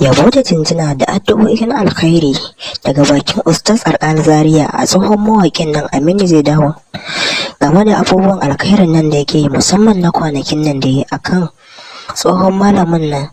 Yabo da jinjina da addu'o'in alkhairi daga bakin Ustaz Alƙali Zaria a tsohon mawaƙin nan Aminu zai dawo game da abubuwan alkhairin nan da yake yi, musamman na kwanakin nan da ya yi akan tsohon malamin nan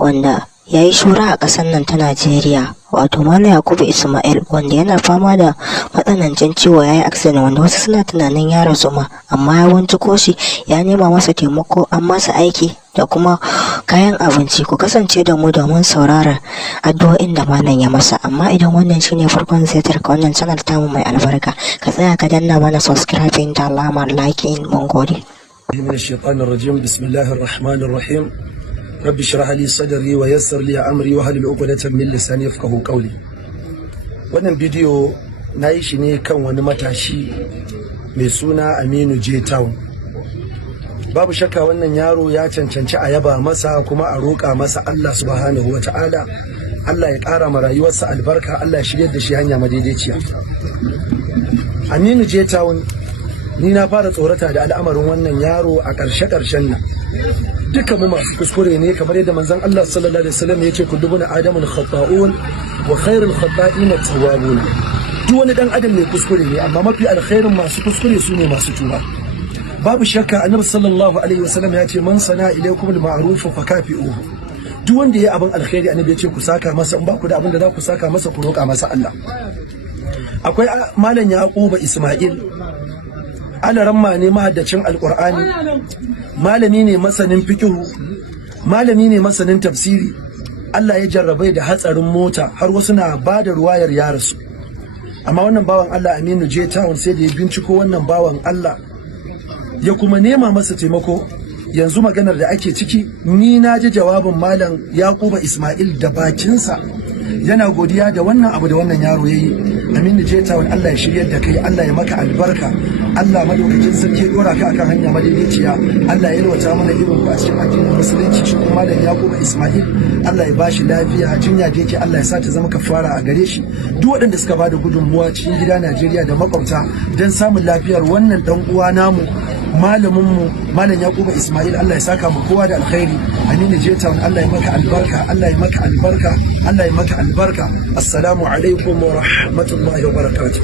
wanda ya yi shura a ƙasar nan ta Najeriya, wato Malam Yakubu Ismail, wanda yana fama da matsanancin ciwo. Ya yi accident wanda wasu suna tunanin ya rasu ma, amma ya binciko shi ya nema masa taimako, an masa aiki da kuma kayan abinci. Ku kasance da mu domin sauraron addu'o'in da malam ya masa. Amma idan wannan shine farkon ziyartar ka wannan channel tamu mai albarka, ka tsaya ka danna mana subscribing da alamar liking. Mun gode. من الشيطان الرجيم بسم الله الرحمن الرحيم رب اشرح لي صدري ويسر لي امري واحلل عقدة من لساني يفقهوا قولي. wannan bidiyo na yi shi ne kan wani matashi mai suna Aminu J Town. Babu shakka wannan yaro ya cancanci a yaba masa kuma a roƙa masa Allah subhanahu wa ta'ala, Allah ya ƙara ma rayuwarsa albarka, Allah ya shiryar da shi hanya madaidaiciya. Aminu J Town, ni na fara tsorata da al'amarin wannan yaro a ƙarshen nan. Duka mu masu kuskure ne, kamar yadda manzon Allah sallallahu alaihi wasallam ya ce kullu adamun khata'un wa khairul khata'ina tawwabun. Duk wani dan adam mai kuskure ne, amma mafi alkhairin masu kuskure su ne masu tuba. Babu shakka annabi sallallahu alaihi wasallam ya ce man sana ilaykum al-ma'ruf fa kafi'uhu. Duk wanda yayi abin alkhairi annabi ya ce ku saka masa, in ba ku da abin da za ku saka masa ku roƙa masa Allah. Akwai malam Yakubu Ismail, alaramma ne mahaddacin alqur'ani, malami ne masanin fikihu, malami ne masanin tafsiri. Allah ya jarrabai da hatsarin mota har wasu na ba da ruwayar ya rasu. Amma wannan bawan Allah Aminu J Town sai da ya binciko wannan bawan Allah ya kuma nema masa taimako. Yanzu maganar da ake ciki, ni na ji jawabin malam Yakubu Ismail da bakinsa yana godiya da wannan abu da wannan yaro yayi. Aminu J Town, Allah ya shiryar da kai, Allah ya maka albarka, Allah madaukakin sarki ya dora ka akan hanya madaidaiciya, Allah ya yalwata mana irin ku a cikin addinin musulunci. Shi kuma malam Yakubu Ismail, Allah ya bashi lafiya, jinya da yake Allah ya sa ta zama kafara a gare shi. Duk waɗanda suka bada gudunmuwa cikin gida Najeriya da makwabta don samun lafiyar wannan dan uwa namu, malaminmu malam Yakubu Ismail, Allah ya saka mu kowa da alkhairi. Aminu J Town, Allah ya maka albarka, Allah ya maka albarka, Allah ya maka albarka. Assalamu alaikum wa rahmatullahi wa barakatuh.